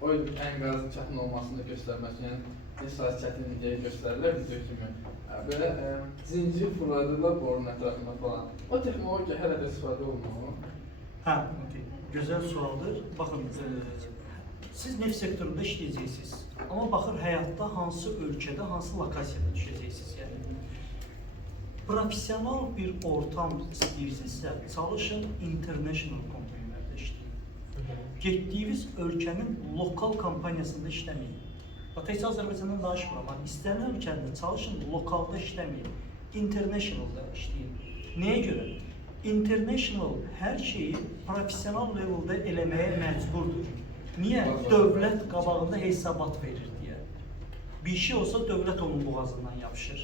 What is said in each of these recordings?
o ən qazın çətin olmasını göstərmək, yəni bir saat çətinliyi göstərirlər video kimi. Belə zincir fırladırlar borunun ətrafında falan. O texnologiya hələ də istifadə olunur. Hə, okey. Gözəl sualdır. Baxın, siz neft sektorunda işləyəcəksiniz. Amma baxır həyatda hansı ölkədə, hansı lokasiyada düşəcəksiniz. Yəni profesional bir ortam istəyirsinizsə, çalışın international kompaniyalarda işləyin. Getdiyiniz ölkənin lokal kompaniyasında işləməyin. Təkcə Azərbaycandan danışmıram, amma istənilən ölkədə çalışın lokalda işləməyin. Internationalda işləyin. Nəyə görə? International hər şeyi profesional leveldə eləməyə məcburdur. Niyə? Dövlət qabağında hesabat verir deyə. Bir şey olsa dövlət onun boğazından yapışır.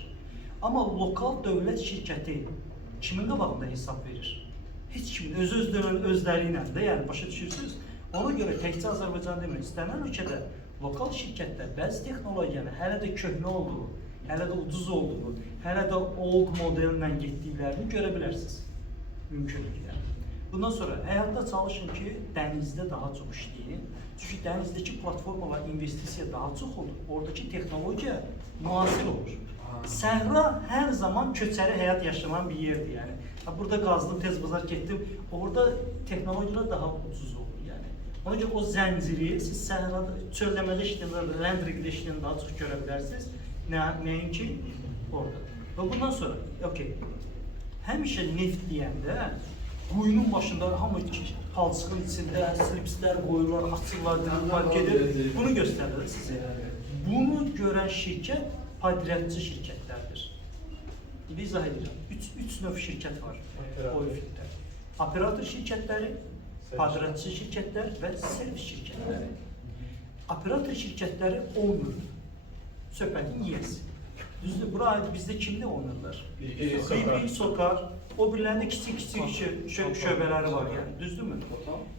Amma lokal dövlət şirkəti kimin qabağında hesab verir? Heç kimin, özləri ilə də, yəni başa düşürsünüz. Ona görə təkcə Azərbaycan demir, istənilən ölkədə lokal şirkətlər bəzi texnologiyanı hələ də köhnə olduğu, hələ də ucuz olduğu, hələ də old modellə getdiklərini görə bilərsiniz. Mümkündür yəni. Bundan sonra həyatda çalışın ki, dənizdə daha çox işləyin. Çünki dənizdəki platformalar investisiya daha çox olur. Oradakı texnologiya müasir olur. Səhra hər zaman köçəri həyat yaşanan bir yerdir yəni. Burada qazdım, tez bazar getdim. Orada texnologiyalar daha ucuz olur yəni. Ona görə o zənciri siz səhrada, çölləmədə işləyəndə, Landrikdə işləyəndə daha çox görə bilərsiniz. Nəinki orada. Və bundan sonra, okey. Həmişə neft deyəndə quyunun başında hamı palçığın içində slipslər qoyurlar, açırlar, var gedir. Bunu göstərir sizə. Bunu görən şirkət padriyatçı şirkətlərdir. İndi izah edirəm. Üç növ şirkət var o ölkədə. Operator şirkətləri, padriyatçı şirkətlər və servis şirkətləri. Operator şirkətləri olmur. Söhbətin yiyəsi. Düzdür, bura bizdə kimdə oynarlar? Bir sokar, o birilərində kiçik şöbələri var yəni, düzdürmü?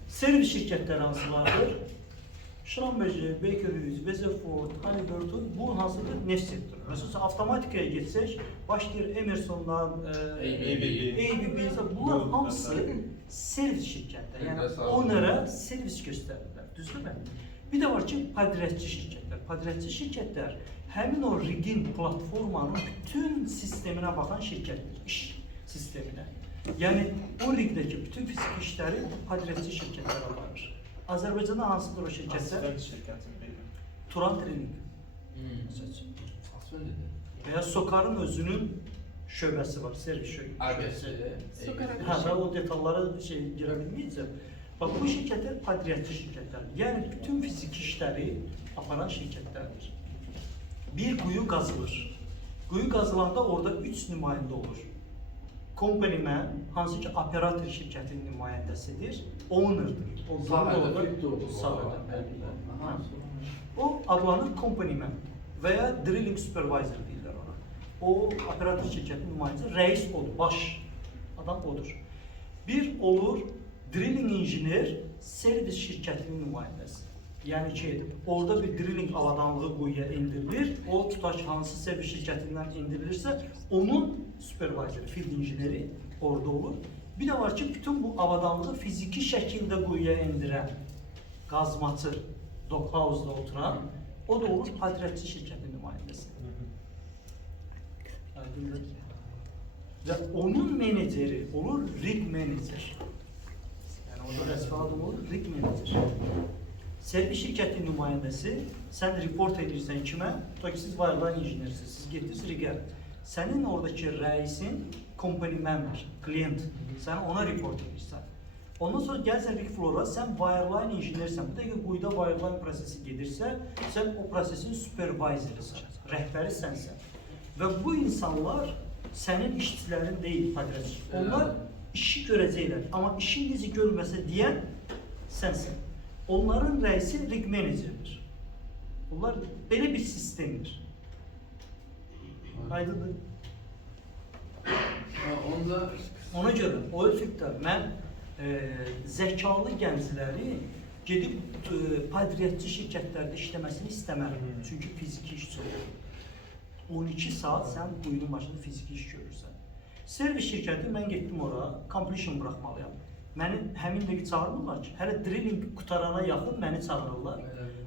Servis şirkətləri hansılardır? Schlumberger, Baker Hughes, Weatherford, Halliburton, bu hansıdır? Neft sektoru. Məsələn, avtomatikaya getsək, başlayır Emerson'dan, ABB, bunlar hamısı servis şirkətləri. Yəni, onlara servis göstərirlər, düzdürmü? Bir də var ki, padriyatçı şirkətlər. Padriyatçı şirkətlər həmin o rigin, platformanın bütün sisteminə baxan şirkətdir, iş sisteminə. Yəni, o rigdəki bütün fiziki işləri padriyatçı şirkətlər aparır. Azərbaycanda hansıdır o şirkətlər? Asfalt şirkətin biri. Turan Trening. Və ya Sokar'ın özünün şöbəsi var, servis şöbəsi. Hə, və o detallara girə bilməyəcəm. Bax, bu şirkətlər padriyatçı şirkətlərdir. Yəni, bütün fiziki işləri aparan şirkətlərdir. Bir quyu qazılır. Quyu qazılanda orada 3 nümayəndə olur. Company man, hansı ki operator şirkətinin nümayəndəsidir, owner'dır. O sahədə. O adlanır company man və ya drilling supervisor deyirlər ona. O operator şirkətinin nümayəndəsi, rəis odur, baş adam odur. Bir olur drilling injiner, servis şirkətinin nümayəndəsi. Yəni ki, orada bir drilling avadanlığı quyuya indirilir, o tutaq hansı servis şirkətindən indirilirsə, onun supervisoru, field injineri orada olur. Bir də var ki, bütün bu avadanlığı fiziki şəkildə quyuya indirən qazmaçı, dockhouse'da oturan, o da olur padriyatçı şirkətin nümayəndəsi. Və onun meneceri olur rig manager. Yəni orada rəsmi adım olur rig manager. Servis şirkətinin nümayəndəsi, sən report edirsən kimə? Tutaq ki, siz wireline injinersiniz, siz getdiniz rigə. Sənin oradakı rəisin company member, klient, sən ona report edirsən. Ondan sonra gəlsən rig flora, sən wireline injinersən. Bu dəqiqə quyuda wireline prosesi gedirsə, sən o prosesin supervisorısan, rəhbəri sənsən. Və bu insanlar sənin işçilərin deyil, padriyatçı. Onlar işi görəcəklər, amma işin necə görməsə deyən sənsən. Onların rəisi rig managerdir. Bunlar belə bir sistemdir. Aydındır. Ona görə o ölçüdə mən zəkalı gəncləri gedib padriyatçı şirkətlərdə işləməsini istəmərəm. Çünki fiziki iş çox. 12 saat sən quyunun başında fiziki iş görürsən. Servis şirkəti mən getdim ora, completion buraxmalıyam. məni həmin dəqiqə çağırmırlar ki, hələ drilling qutarana yaxın məni çağırırlar.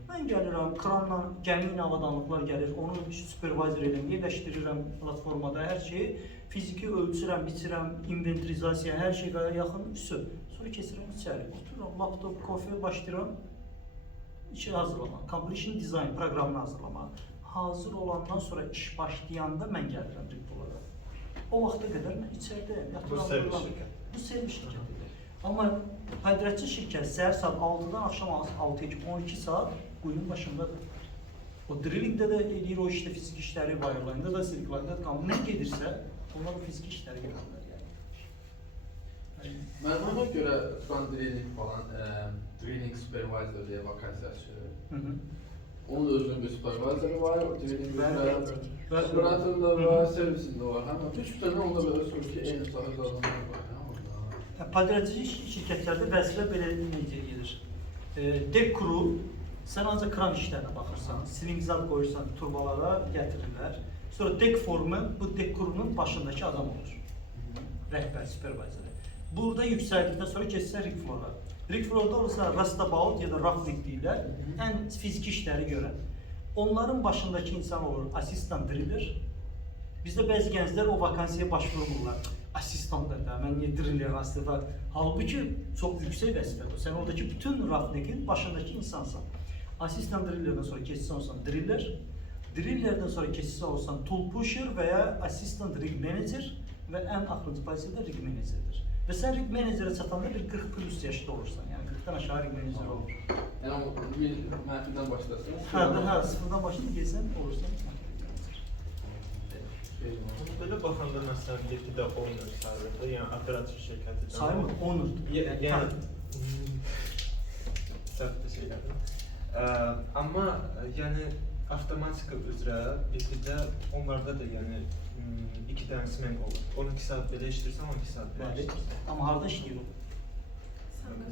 Mən gəlirəm, kranla, gəmi ilə avadanlıqlar gəlir, onu supervisor edirəm, yerləşdirirəm platformada, hər şeyi fiziki ölçürəm, biçirəm, inventorizasiya, hər şeyə yaxın üsü. Sonra keçirəm içəri, otururam, laptop, kofe başlayıram, işi hazırlamaq, completion design proqramını hazırlamaq. Hazır olandan sonra iş başlayanda mən gəlirəm reportlara. O vaxta qədər mən içəridəyəm, yatıram. Bu servis şirkəti. Bu servis şirkətidir. Amma paydraçı şirkət səhər saat 6-dan axşam 6-ya 12 saat quyunun başındadır. O drillingdə də eləyir o işte fiziki işləri, wireline-da da, circuline-da da, nə gedirsə, onlar o fiziki işləri gedirlər yəni. Mən ona görə tutan drilling falan, drilling supervisor diye vakasiya açıyor. Onun da özünün bir supervisoru var, o drilling var, operatorunda var, servisinde var. Ama üç tane onda böyle söylüyor ki en sahip adamlar var. Paydraçı şirkətlərdə vəzifə belə necə gedir? Deck crew, sən ancaq kran işlərinə baxırsan, sling zad qoyursan, turbalara gətirirlər. Sonra deck foreman bu deck crew'nun başındakı adam olur. Rəhbər, supervisoru. Burada yüksəldikdən sonra keçsən rig floor'a. Rig floor'da olursa rastabout ya da roughneck deyirlər, ən fiziki işləri görən. Onların başındakı insan olur assistant driller. Bizdə bəzi gənclər o vakansiyaya başvurmurlar. Assistantlar da, mən niyə driller aslında. Halbuki çox yüksək vəzifədir. Sən oradakı bütün roughneck'in başındakı insansan. Assistant drillerdən sonra keçsən olsan driller, drillerdən sonra keçsən olsan tool pusher və ya assistant rig manager və ən axırıncı pozisiyada rig managerdir. Və sən rig managerə çatanda bir 40 plus yaşda olursan, yəni 40-dan aşağı rig manager olur. Yəni o bir mənfidən başlasın. Hə, sıfırdan başlayıb gəlsən olursan. Belə baxanda məsələn 7-də owner sayılır, yəni operator şirkətidir. Sayılmır, ownerdur. Yəni səhv bir şey gəldi. Amma yəni avtomatika üzrə 7-də onlarda da yəni 2 dənə smen olur. 12 saat belə işləyirsən, 12 saat belə işləyirsən. Amma harda işləyir o?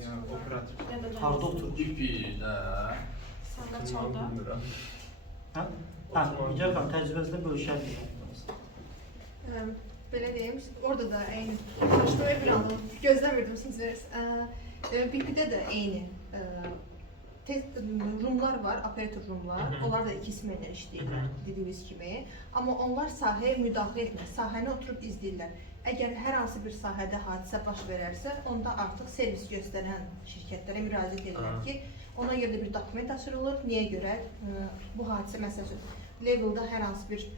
Yəni operator. Harda oturur? İpi-də. Sandaçalda. Bilmirəm. Hə? Hə, Nigar xanım, təcrübəsində bölüşərdir. Belə deyim, orada da eyni. Başqa bir anı gözləmirdim siz BP-də də eyni rumlar var, operator rumlar. Onlar da ikisi ilə işləyirlər, dediyimiz kimi. Amma onlar sahəyə müdaxilə etmir, sahəni oturub izləyirlər. Əgər hər hansı bir sahədə hadisə baş verərsə, onda artıq servis göstərən şirkətlərə müraciət edirlər ki, ona görə bir dokument açılır. Niyə görə? Bu hadisə məsələn, leveldə hər hansı bir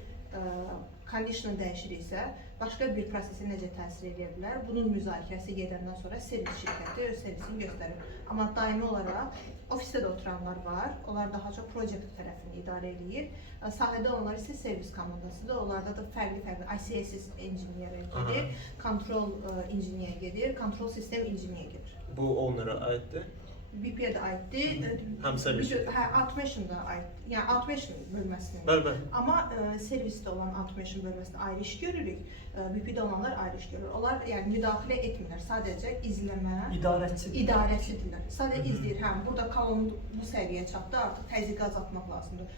condition dəyişiriksə, başqa bir prosesi necə təsir edə bilər? Bunun müzakirəsi gedəndən sonra servis şirkəti öz servisini göstərir. Amma daimi olaraq ofisdə də oturanlar var. Onlar daha çox projekt tərəfini idarə edir. Sahədə olanlar isə servis komandasıdır. Onlarda da fərqli ICS engineer gedir, control engineer gedir, control system engineer gedir. Bu owner'a aiddir? BP-yə də aiddir. Həm servis? Hə, automation da aiddir. Yəni automation bölməsində. Bəli. Amma servisdə olan automation bölməsində ayrı iş görürük. BP-də olanlar ayrı iş görür. Onlar yəni müdaxilə etmirlər. Sadəcə izləmə, idarəçidirlər. Sadəcə izləyir. Hə, burada kolon bu səviyyəyə çatdı, artıq təzyiqi azaltmaq lazımdır.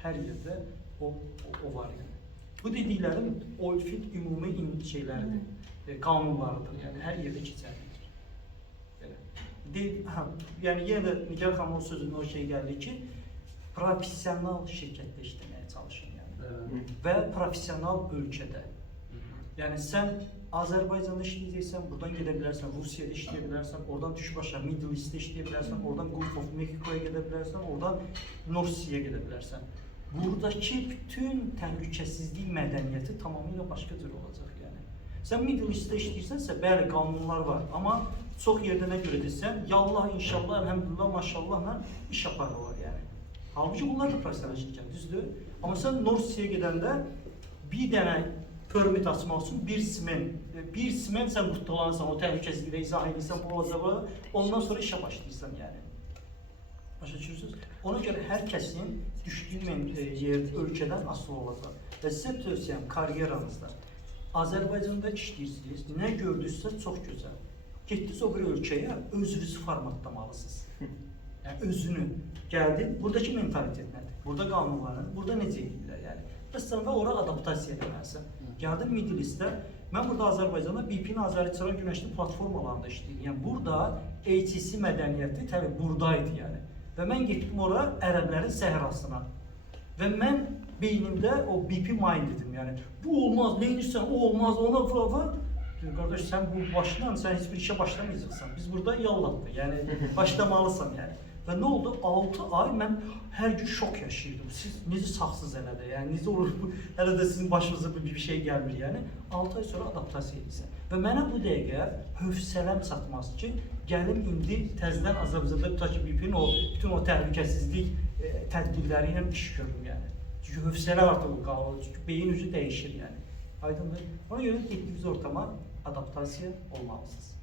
Hər yerdə o var yəni. Bu dediklərim oilfield ümumi şeyləridir, qanunlarıdır. Yəni hər yerdə keçərlidir. Yəni yenə də Nigar xanımın sözündə o şey gəldi ki, professional şirkətdə işləməyə çalışın yəni. Və professional ölkədə. Yəni sən Azərbaycanda işləyəcəksən, buradan gedə bilərsən, Rusiyada işləyə bilərsən, oradan düşbaşa Middle East'də işləyə bilərsən, oradan Gulf of Mexico'ya gedə bilərsən, oradan North Sea'ya gedə bilərsən. Buradakı bütün təhlükəsizlik mədəniyyəti tamamilə başqa cür olacaq yəni. Sən Middle East'də işləyirsənsə, bəli qanunlar var, amma çox yerdə nə görə desən, yallah, inşallah, əlhəmdülillah, maşallahla iş aparırlar yəni. Halbuki bunlar da professional şirkət, düzdür? Amma sən North Sea'ya gedəndə bir dənə permit açmaq üçün bir simen sən qurtalanırsan, o təhlükəsizliklə izah edirsən, bu olacaq, ondan sonra işə başlayırsan yəni. Başa düşürsünüz? Ona görə hər kəsin düşdüyü yer, ölkədən asılı olacaq. Və sizə tövsiyəm karyeranızda. Azərbaycanda işləyirsiniz, nə gördünüzsə çox gözəl. Getdiniz o bir ölkəyə, özünüzü formatlamalısınız. Yəni özünü gəldin, buradakı mentalitet nədir? Burada qanunların, burada necə edirlər yəni? Məsələn, və ora adaptasiya etməlisən. Gəldin Middle East'də, Mən burada Azərbaycanda BP-nin Azərbaycan Günəşli platformalarında işləyirdim. Yəni burada HTC mədəniyyəti təbii buradaydı yəni. Və mən getdim ora ərəblərin səhrasına. Və mən beynimdə o BP mind dedim yəni. Bu olmaz, nə edirsən, o olmaz, ona falan. Dedim, qardaş sən bu başla, sən heç bir işə başlamayacaqsan. Biz burada yallatdıq, yəni başlamalısan yəni. Və nə oldu? 6 ay mən hər gün şok yaşayırdım. Siz necə sağsınız hələ də? Yəni necə olur bu? Hələ də sizin başınıza bir şey gəlmir yəni. 6 ay sonra adaptasiya edirsən. Və mənə bu dəqiqə hövsələm çatmaz ki, gəlim indi təzədən Azərbaycanda tutaq ki, BP-nin o bütün o təhlükəsizlik tədbirləri ilə iş görürüm yəni. Çünki hövsələ artıq qalır. Çünki beyin ucu dəyişir yəni. Aydındır? Ona görə getdiyiniz ortama adaptasiya olmalısınız.